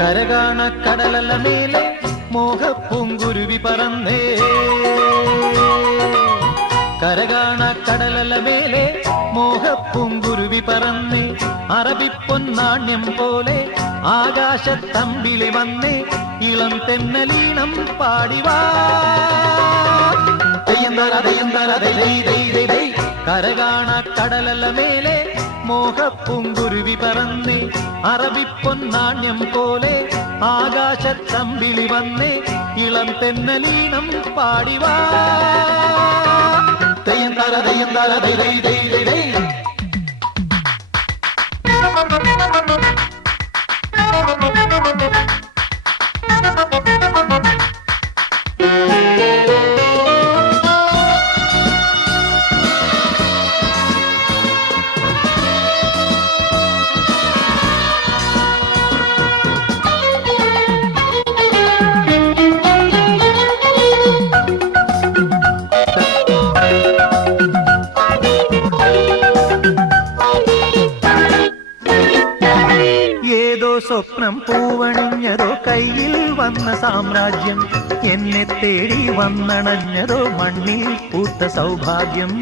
കരകാണ കടലല മേലെ മോഹപ്പൂങ്കുരുവി പറന്നേ, കരകാണ കടലല മേലെ മോഹപ്പൂങ്കുരുവി പറന്നേ, അറബിപ്പൊന്നാണ്യം പോലെ ആകാശത്തമ്പിളി വന്നേ, ഇളം തെന്നലീണം പാടിവാ. കരകാണ കടലല മേലെ മോഹപ്പൂങ്കുരുവി പറന്നേ, അറബിപ്പൊന്നാണ്യം പോലെ ആകാശത്തമ്പിളി വന്നേ, ഇളം തെന്നലീണം പാടിവാ. തെയ്യന്താര തെയ്യന്താര ദൈ ദൈ ദൈ ദൈ ദൈ. സ്വപ്നം പൂവണിഞ്ഞതോ കയ്യിൽ വന്ന സാമ്രാജ്യം, എന്നെ തേടി വന്നണഞ്ഞതോ മണ്ണിൽ പൂത്ത സൗഭാഗ്യം.